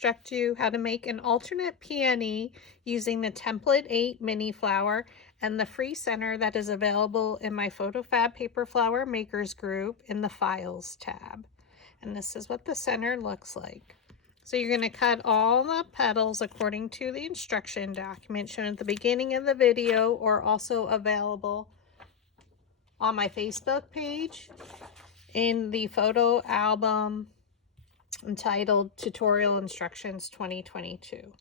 instruct you how to make an alternate peony using the Template 8 mini flower and the free center that is available in my PhotoFab Paper Flower Makers group in the Files tab. And this is what the center looks like. So you're going to cut all the petals according to the instruction document shown at the beginning of the video, or also available on my Facebook page in the photo album entitled Tutorial Instructions 2022.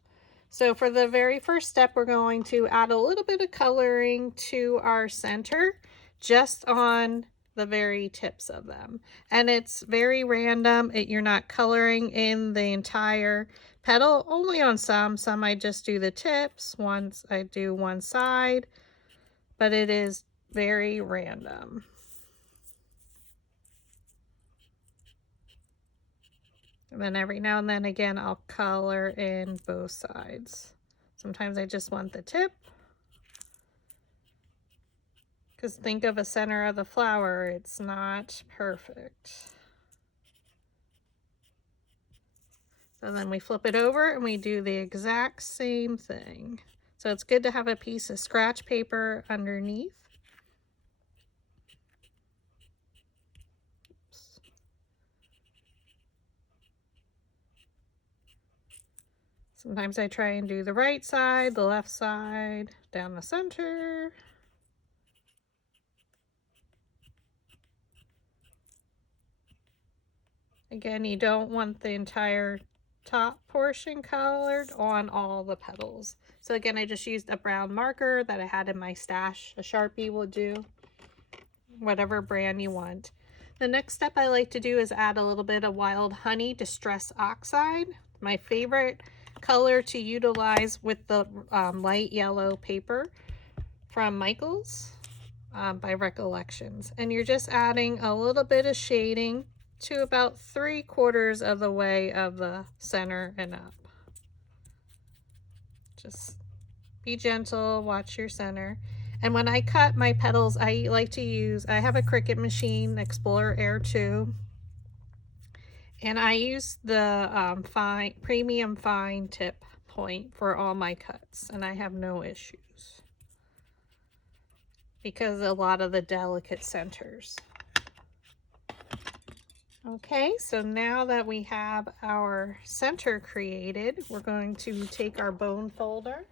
So for the very first step, we're going to add a little bit of coloring to our center, just on the very tips of them. And it's very random. You're not coloring in the entire petal, only on some. Some I just do the tips, once I do one side, but it is very random. And then every now and then again, I'll color in both sides. Sometimes I just want the tip. Because think of a center of the flower, it's not perfect. So then we flip it over and we do the exact same thing. So it's good to have a piece of scratch paper underneath. Sometimes I try and do the right side, the left side, down the center. Again, you don't want the entire top portion colored on all the petals. So again, I just used a brown marker that I had in my stash. A Sharpie will do, whatever brand you want. The next step I like to do is add a little bit of Wild Honey Distress Oxide, my favorite color to utilize with the light yellow paper from Michaels by Recollections. And you're just adding a little bit of shading to about 3/4 of the way of the center and up. Just be gentle, watch your center. And when I cut my petals, I like to use, I have a Cricut machine, Explorer Air 2. And I use the premium fine tip point for all my cuts, and I have no issues because a lot of the delicate centers. Okay, so now that we have our center created, we're going to take our bone folder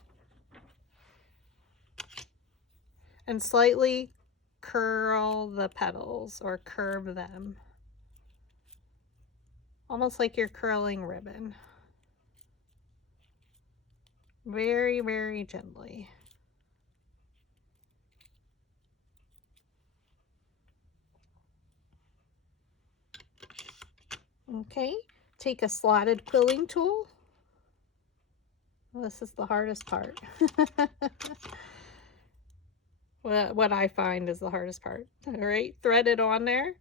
and slightly curl the petals or curve them. Almost like you're curling ribbon. Very, very gently. Okay, take a slotted quilling tool. Well, this is the hardest part. What I find is the hardest part. All right, thread it on there.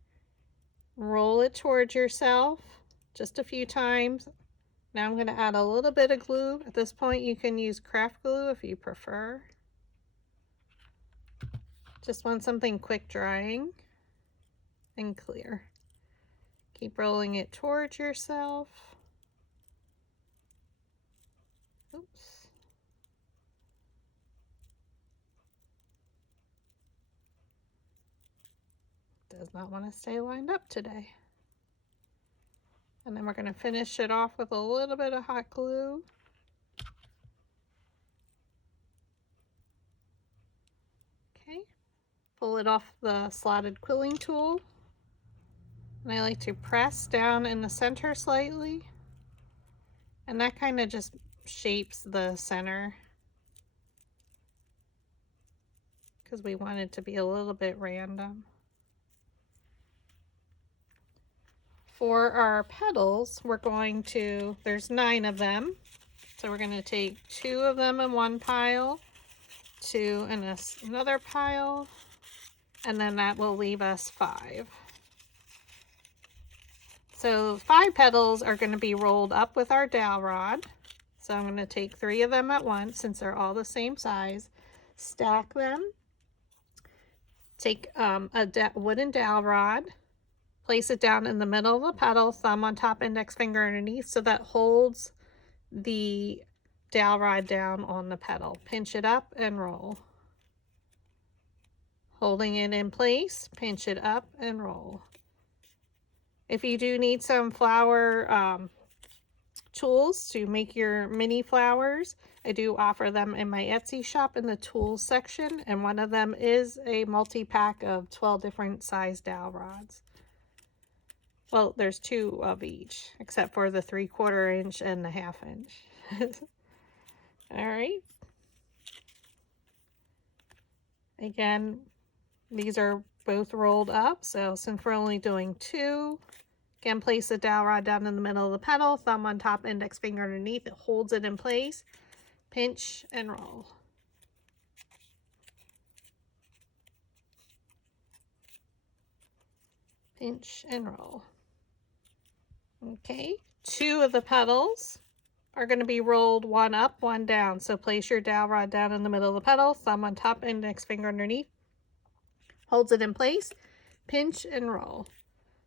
Roll it towards yourself just a few times. Now I'm going to add a little bit of glue. At this point, you can use craft glue if you prefer. Just want something quick drying and clear. Keep rolling it towards yourself. Oops. Does not want to stay lined up today. And then we're going to finish it off with a little bit of hot glue. Okay. Pull it off the slotted quilling tool. And I like to press down in the center slightly. And that kind of just shapes the center, because we want it to be a little bit random. For our petals, we're going to, there's 9 of them. So we're going to take 2 of them in one pile, 2 in another pile, and then that will leave us 5. So 5 petals are going to be rolled up with our dowel rod. So I'm going to take 3 of them at once since they're all the same size, stack them, take a wooden dowel rod, place it down in the middle of the petal, thumb on top, index finger underneath, so that holds the dowel rod down on the petal. Pinch it up and roll. Holding it in place, pinch it up and roll. If you do need some flower tools to make your mini flowers, I do offer them in my Etsy shop in the tools section, and one of them is a multi-pack of 12 different size dowel rods. Well, there's 2 of each, except for the 3/4 inch and the 1/2 inch. All right. Again, these are both rolled up, so since we're only doing 2, again, place the dowel rod down in the middle of the petal, thumb on top, index finger underneath. It holds it in place. Pinch and roll. Pinch and roll. Okay, 2 of the petals are going to be rolled, one up, one down. So place your dowel rod down in the middle of the petal, thumb on top, index finger underneath. Holds it in place. Pinch and roll.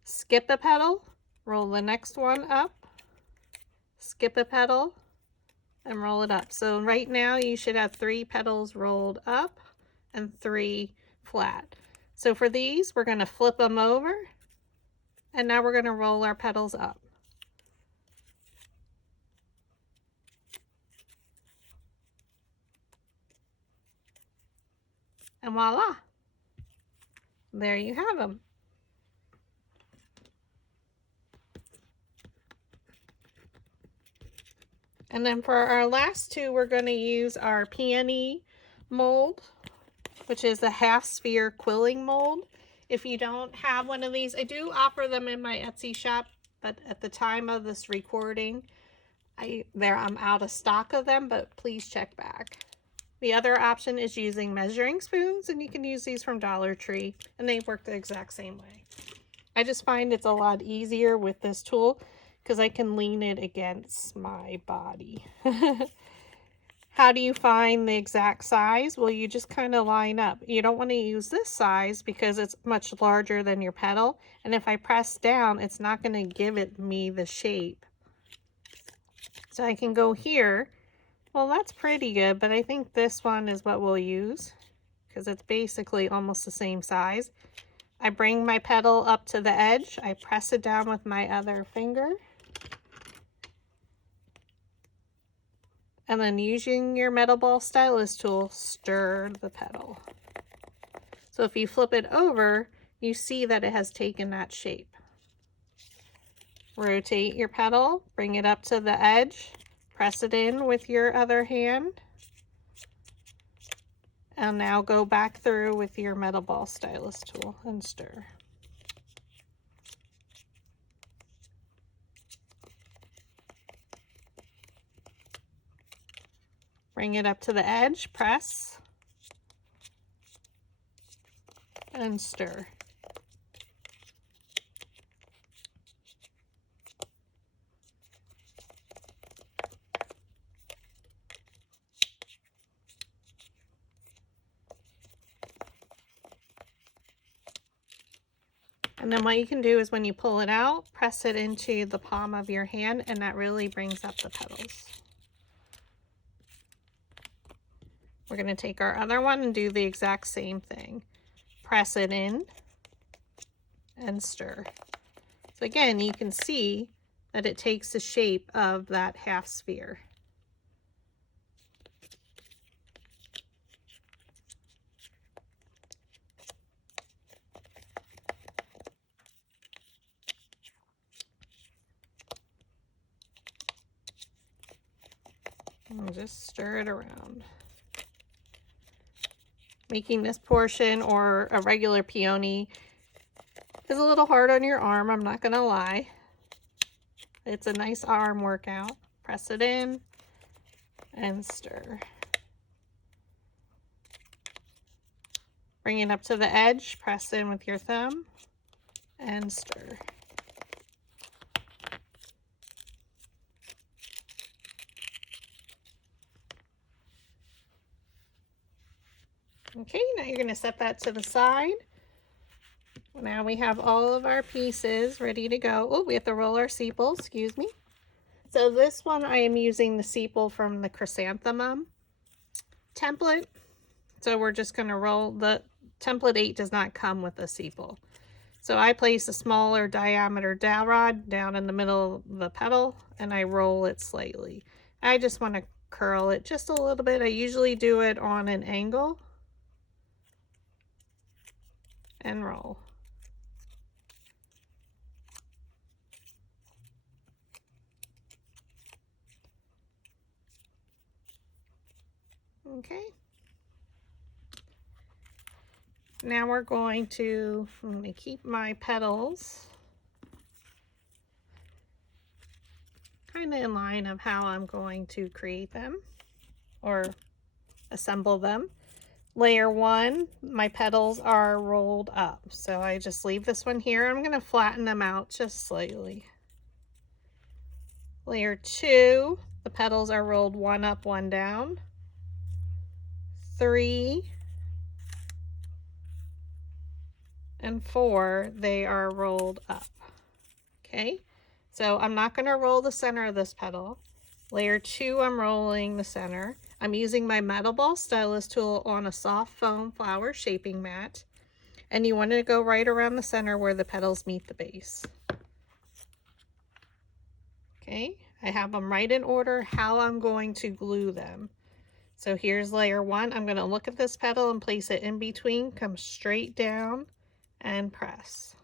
Skip a petal, roll the next one up, skip a petal, and roll it up. So right now you should have 3 petals rolled up and 3 flat. So for these, we're going to flip them over, and now we're going to roll our petals up. And voila, there you have them. And then for our last 2, we're going to use our peony mold, which is a 1/2 sphere quilling mold. If you don't have one of these, I do offer them in my Etsy shop, but at the time of this recording, I'm out of stock of them, but please check back. The other option is using measuring spoons, and you can use these from Dollar Tree, and they work the exact same way. I just find it's a lot easier with this tool because I can lean it against my body. How do you find the exact size? Well, you just kind of line up. You don't want to use this size because it's much larger than your petal. And if I press down, it's not going to give me the shape. So I can go here. Well, that's pretty good, but I think this one is what we'll use because it's basically almost the same size. I bring my petal up to the edge. I press it down with my other finger. And then using your metal ball stylus tool, stir the petal. So if you flip it over, you see that it has taken that shape. Rotate your petal, bring it up to the edge, press it in with your other hand. And now go back through with your metal ball stylus tool and stir. Bring it up to the edge, press, and stir. And then what you can do is when you pull it out, press it into the palm of your hand, and that really brings up the petals. We're going to take our other one and do the exact same thing. Press it in and stir. So again, you can see that it takes the shape of that 1/2 sphere. And just stir it around. Making this portion or a regular peony is a little hard on your arm, I'm not gonna lie. It's a nice arm workout. Press it in and stir. Bring it up to the edge, press in with your thumb and stir. Okay, now you're going to set that to the side. Now we have all of our pieces ready to go. Oh, we have to roll our sepals, excuse me. So this one I am using the sepal from the chrysanthemum template. So we're just going to roll. The template 8 does not come with a sepal. So I place a smaller diameter dowel rod down in the middle of the petal and I roll it slightly. I just want to curl it just a little bit. I usually do it on an angle and roll. Okay. Now I'm going to keep my petals kind of in line of how I'm going to create them or assemble them. Layer 1, my petals are rolled up. So I just leave this one here. I'm going to flatten them out just slightly. Layer 2, the petals are rolled 1 up, 1 down. 3 and 4, they are rolled up. Okay, so I'm not going to roll the center of this petal. Layer 2, I'm rolling the center. I'm using my metal ball stylus tool on a soft foam flower shaping mat. And you want to go right around the center where the petals meet the base. Okay, I have them right in order how I'm going to glue them. So here's layer 1. I'm going to look at this petal and place it in between, come straight down and press.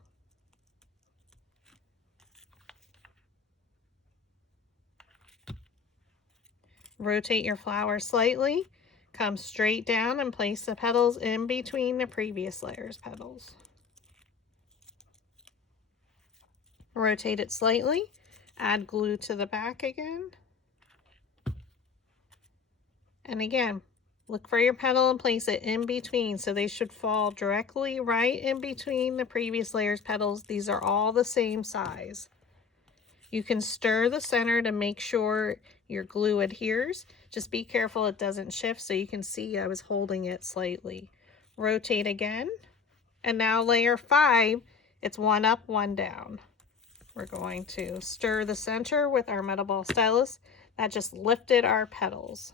Rotate your flower slightly, come straight down and place the petals in between the previous layer's petals. Rotate it slightly, add glue to the back again. And again, look for your petal and place it in between, so they should fall directly right in between the previous layer's petals. These are all the same size. You can stir the center to make sure your glue adheres. Just be careful it doesn't shift, so you can see I was holding it slightly. Rotate again. And now layer 5, it's 1 up, 1 down. We're going to stir the center with our metal ball stylus. That just lifted our petals.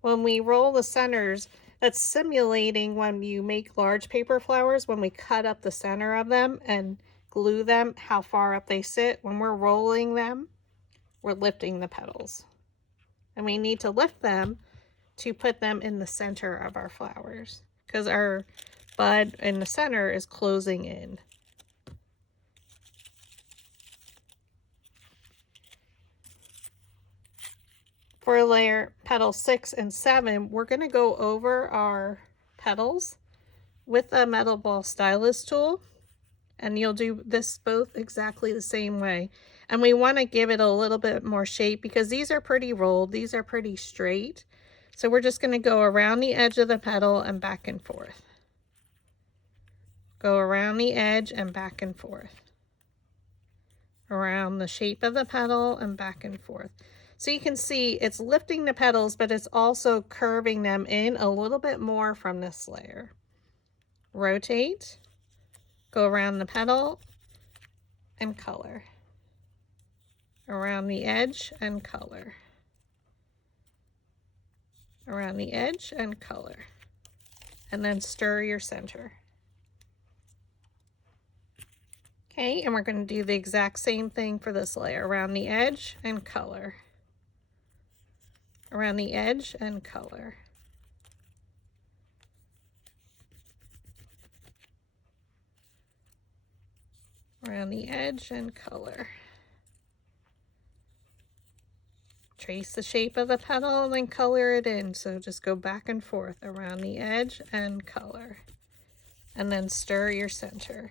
When we roll the centers, that's simulating when you make large paper flowers, when we cut up the center of them and glue them, how far up they sit. When we're rolling them, we're lifting the petals. And we need to lift them to put them in the center of our flowers because our bud in the center is closing in. For layer petal 6 and 7, we're going to go over our petals with a metal ball stylus tool, and you'll do this both exactly the same way. And we want to give it a little bit more shape because these are pretty rolled, these are pretty straight. So we're just going to go around the edge of the petal and back and forth. Go around the edge and back and forth. Around the shape of the petal and back and forth. So you can see it's lifting the petals, but it's also curving them in a little bit more from this layer. Rotate, go around the petal and color. Around the edge and color. Around the edge and color. And then stir your center. Okay, and we're going to do the exact same thing for this layer. Around the edge and color. Around the edge and color. Around the edge and color. Trace the shape of the petal and then color it in. So just go back and forth around the edge and color. And then stir your center.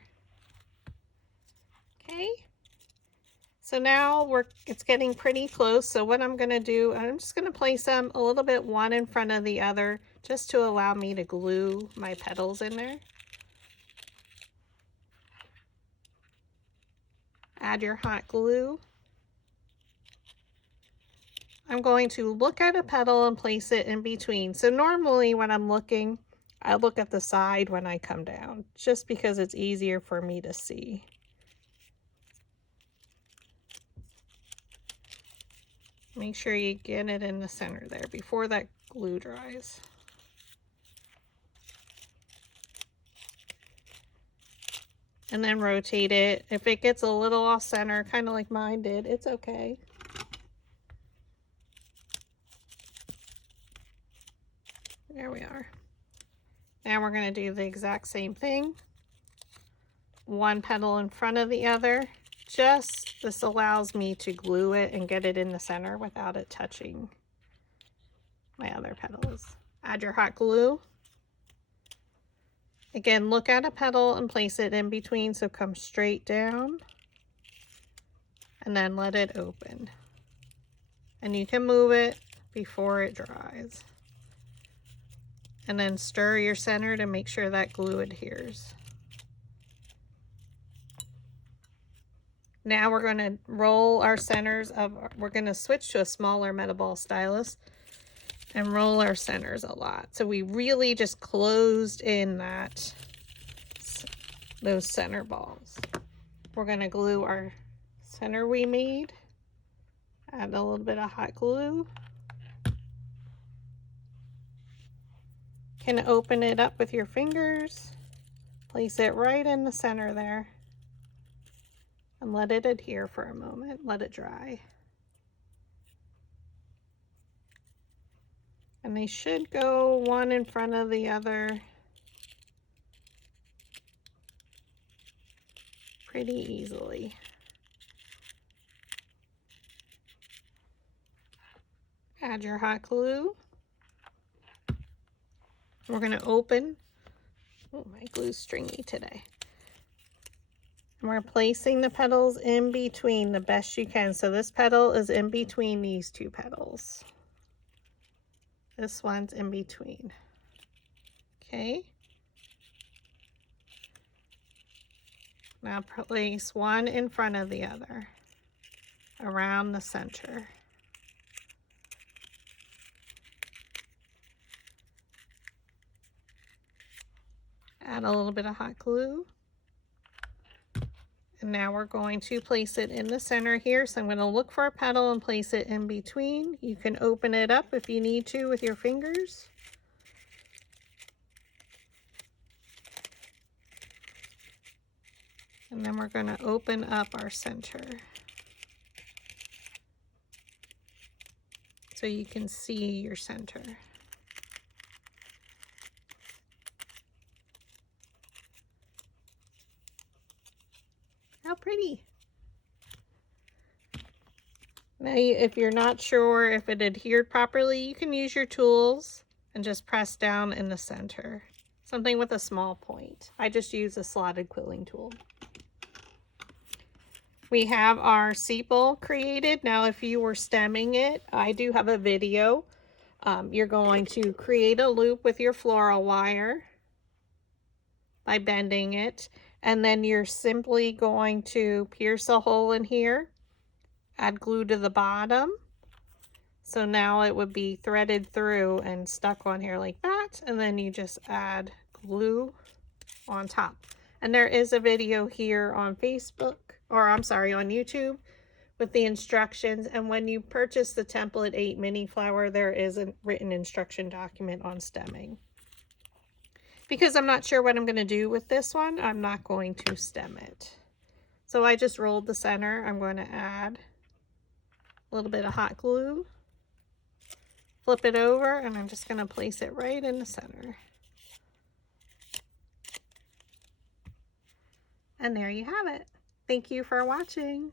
Okay. So now it's getting pretty close. So what I'm going to do, I'm just going to place them a little bit one in front of the other just to allow me to glue my petals in there. Add your hot glue. I'm going to look at a petal and place it in between. So normally when I'm looking, I look at the side when I come down, just because it's easier for me to see. Make sure you get it in the center there before that glue dries. And then rotate it. If it gets a little off center, kind of like mine did, it's okay. There we are. Now we're going to do the exact same thing. One petal in front of the other. This allows me to glue it and get it in the center without it touching my other petals. Add your hot glue. Again, look at a petal and place it in between, so come straight down and then let it open. And you can move it before it dries. And then stir your center to make sure that glue adheres. Now we're going to roll our centers we're going to switch to a smaller metaball stylus and roll our centers a lot. So we really just closed in those center balls. We're going to glue our center we made. Add a little bit of hot glue. Can open it up with your fingers. Place it right in the center there. And let it adhere for a moment. Let it dry. And they should go one in front of the other pretty easily. Add your hot glue. We're going to open. Oh, my glue's stringy today. And we're placing the petals in between the best you can. So this petal is in between these two petals. This one's in between. Okay. Now place one in front of the other around the center. Add a little bit of hot glue. And now we're going to place it in the center here. So I'm going to look for a petal and place it in between. You can open it up if you need to with your fingers. And then we're going to open up our center. So you can see your center. How pretty. Now, if you're not sure if it adhered properly, you can use your tools and just press down in the center. Something with a small point. I just use a slotted quilling tool. We have our sepal created. Now, if you were stemming it, I do have a video. You're going to create a loop with your floral wire by bending it. And then you're simply going to pierce a hole in here, add glue to the bottom. So now it would be threaded through and stuck on here like that. And then you just add glue on top. And there is a video here on Facebook, or I'm sorry, on YouTube with the instructions. And when you purchase the Template 8 mini flower, there is a written instruction document on stemming. Because I'm not sure what I'm going to do with this one, I'm not going to stem it. So I just rolled the center. I'm going to add a little bit of hot glue, flip it over, and I'm just going to place it right in the center. And there you have it. Thank you for watching.